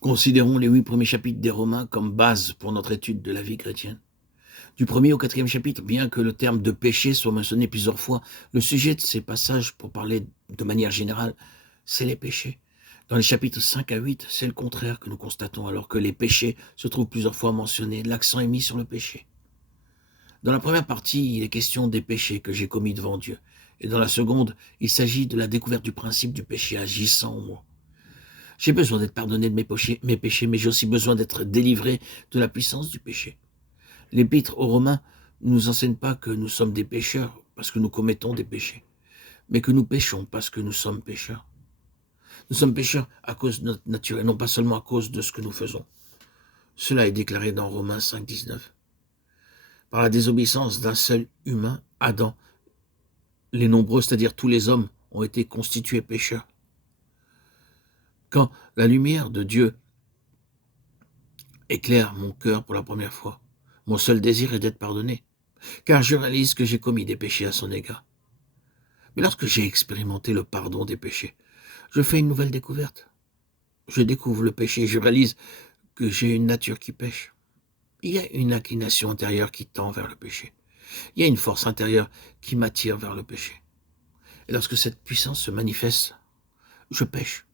Considérons les 8 premiers chapitres des Romains comme base pour notre étude de la vie chrétienne. Du premier au 4e chapitre, bien que le terme de péché soit mentionné plusieurs fois, le sujet de ces passages, pour parler de manière générale, c'est les péchés. Dans les chapitres 5 à 8, c'est le contraire que nous constatons, alors que les péchés se trouvent plusieurs fois mentionnés. L'accent est mis sur le péché. Dans la première partie, il est question des péchés que j'ai commis devant Dieu. Et dans la seconde, il s'agit de la découverte du principe du péché agissant en moi. J'ai besoin d'être pardonné de mes péchés, mais j'ai aussi besoin d'être délivré de la puissance du péché. L'Épître aux Romains ne nous enseigne pas que nous sommes des pécheurs parce que nous commettons des péchés, mais que nous péchons parce que nous sommes pécheurs. Nous sommes pécheurs à cause de notre nature et non pas seulement à cause de ce que nous faisons. Cela est déclaré dans Romains 5, 19. Par la désobéissance d'un seul humain, Adam, les nombreux, c'est-à-dire tous les hommes, ont été constitués pécheurs. Quand la lumière de Dieu éclaire mon cœur pour la première fois, mon seul désir est d'être pardonné, car je réalise que j'ai commis des péchés à son égard. Mais lorsque j'ai expérimenté le pardon des péchés, je fais une nouvelle découverte. Je découvre le péché et je réalise que j'ai une nature qui pêche. Il y a une inclination intérieure qui tend vers le péché. Il y a une force intérieure qui m'attire vers le péché. Et lorsque cette puissance se manifeste, je pêche.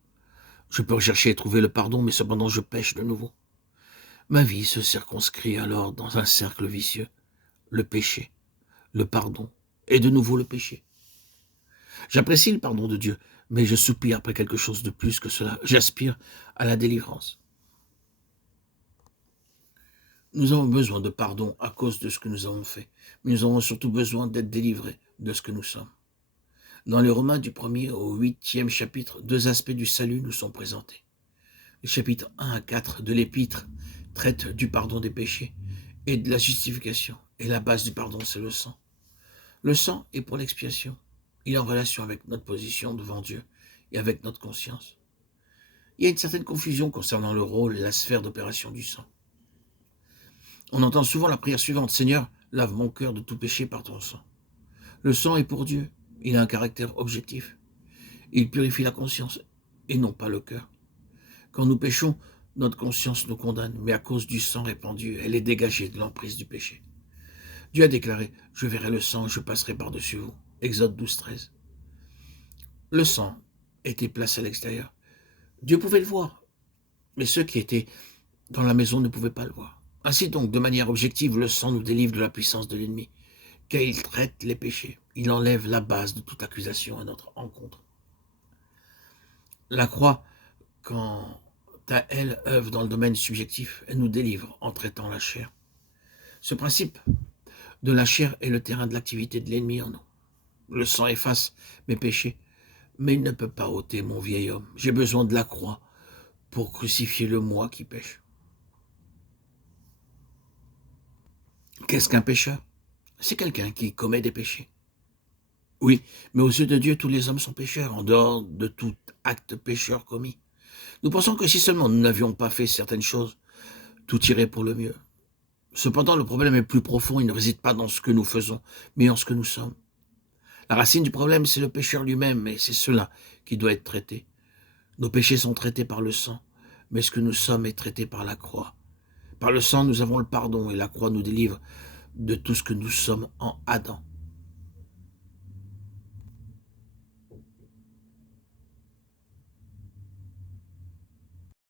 Je peux rechercher et trouver le pardon, mais cependant je pêche de nouveau. Ma vie se circonscrit alors dans un cercle vicieux. Le péché, le pardon, et de nouveau le péché. J'apprécie le pardon de Dieu, mais je soupire après quelque chose de plus que cela. J'aspire à la délivrance. Nous avons besoin de pardon à cause de ce que nous avons fait, mais nous avons surtout besoin d'être délivrés de ce que nous sommes. Dans les Romains du 1er au 8e chapitre, 2 aspects du salut nous sont présentés. Les chapitres 1 à 4 de l'Épître traitent du pardon des péchés et de la justification. Et la base du pardon, c'est le sang. Le sang est pour l'expiation. Il est en relation avec notre position devant Dieu et avec notre conscience. Il y a une certaine confusion concernant le rôle et la sphère d'opération du sang. On entend souvent la prière suivante: Seigneur, lave mon cœur de tout péché par ton sang. Le sang est pour Dieu. Il a un caractère objectif. Il purifie la conscience et non pas le cœur. Quand nous péchons, notre conscience nous condamne, mais à cause du sang répandu, elle est dégagée de l'emprise du péché. Dieu a déclaré: je verrai le sang, je passerai par-dessus vous. Exode 12, 13. Le sang était placé à l'extérieur. Dieu pouvait le voir, mais ceux qui étaient dans la maison ne pouvaient pas le voir. Ainsi donc, de manière objective, le sang nous délivre de la puissance de l'ennemi, car il traite les péchés. Il enlève la base de toute accusation à notre encontre. La croix, quant à elle, œuvre dans le domaine subjectif. Elle nous délivre en traitant la chair. Ce principe de la chair est le terrain de l'activité de l'ennemi en nous. Le sang efface mes péchés, mais il ne peut pas ôter mon vieil homme. J'ai besoin de la croix pour crucifier le moi qui pêche. Qu'est-ce qu'un pécheur? C'est quelqu'un qui commet des péchés. Oui, mais aux yeux de Dieu, tous les hommes sont pécheurs, en dehors de tout acte pécheur commis. Nous pensons que si seulement nous n'avions pas fait certaines choses, tout irait pour le mieux. Cependant, le problème est plus profond, il ne réside pas dans ce que nous faisons, mais en ce que nous sommes. La racine du problème, c'est le pécheur lui-même, et c'est cela qui doit être traité. Nos péchés sont traités par le sang, mais ce que nous sommes est traité par la croix. Par le sang, nous avons le pardon, et la croix nous délivre de tout ce que nous sommes en Adam.